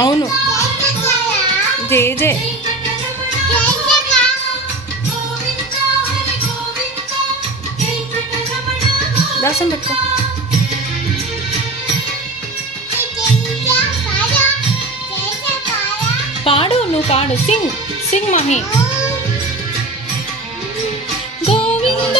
అవును జయ జయ దాసం పెట్టుకో పాడు నువ్వు పాడు సింగ్ సింగ్ మహి గోవింద